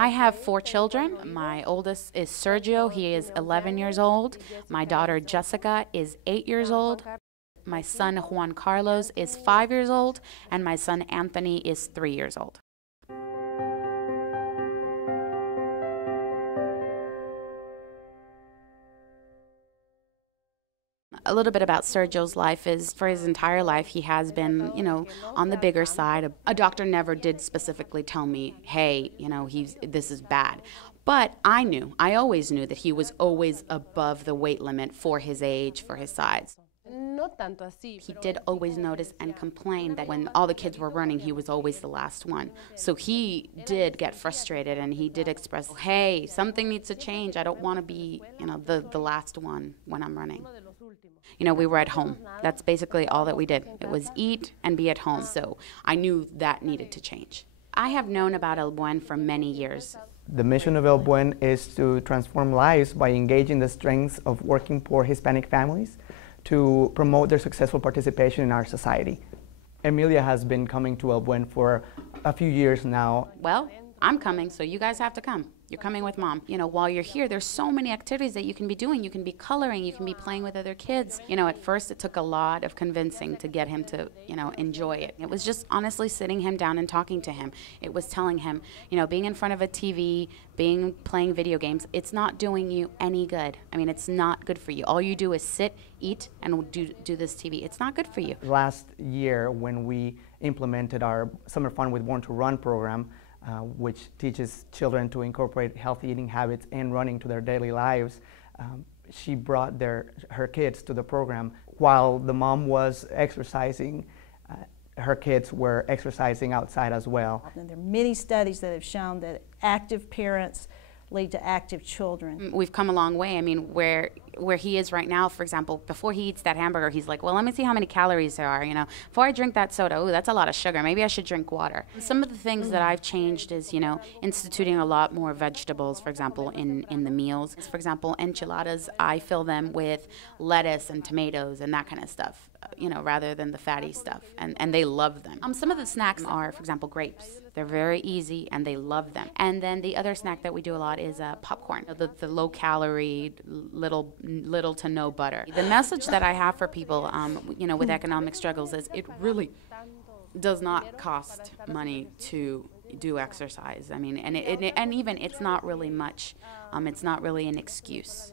I have 4 children. My oldest is Sergio. He is 11 years old. My daughter Jessica is 8 years old. My son Juan Carlos is 5 years old. And my son Anthony is 3 years old. A little bit about Sergio's life is, for his entire life, he has been, on the bigger side. A doctor never did specifically tell me, hey, this is bad. But I always knew that he was always above the weight limit for his age, for his size. He did always notice and complain that when all the kids were running, he was always the last one. So he did get frustrated, and he did express, hey, something needs to change. I don't want to be, the last one when I'm running. We were at home. That's basically all that we did. It was eat and be at home. So I knew that needed to change. I have known about El Buen for many years. The mission of El Buen is to transform lives by engaging the strengths of working poor Hispanic families to promote their successful participation in our society. Emilia has been coming to El Buen for a few years now. Well, I'm coming, so you guys have to come. You're coming with Mom. While you're here, there's so many activities that you can be doing. You can be coloring, you can be playing with other kids. At first it took a lot of convincing to get him to, enjoy it. It was just honestly sitting him down and talking to him. It was telling him, being in front of a TV, playing video games, it's not doing you any good. It's not good for you. All you do is sit, eat, and do this TV. It's not good for you. Last year, when we implemented our Summer Fun with Born to Run program, which teaches children to incorporate healthy eating habits and running to their daily lives, she brought her kids to the program. While the mom was exercising, her kids were exercising outside as well. And there are many studies that have shown that active parents lead to active children. We've come a long way. Where he is right now, for example, before he eats that hamburger, he's like, well, let me see how many calories there are, Before I drink that soda, oh, that's a lot of sugar. Maybe I should drink water. Some of the things that I've changed is, instituting a lot more vegetables, for example, in the meals. For example, enchiladas, I fill them with lettuce and tomatoes and that kind of stuff, rather than the fatty stuff. And they love them. Some of the snacks are, for example, grapes. They're very easy and they love them. And then the other snack that we do a lot is popcorn, the low-calorie, little to no butter. The message that I have for people, with economic struggles is it really does not cost money to do exercise. And even it's not really much. It's not really an excuse.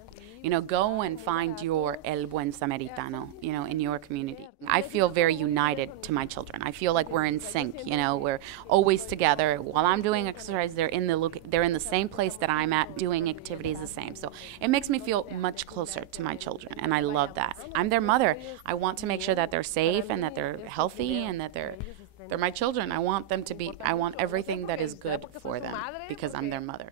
Go and find your El Buen Samaritano, in your community. I feel very united to my children. I feel like we're in sync, we're always together. While I'm doing exercise, they're in the same place that I'm at, doing activities the same. So it makes me feel much closer to my children, and I love that. I'm their mother. I want to make sure that they're safe and that they're healthy and that they're my children. I want everything that is good for them because I'm their mother.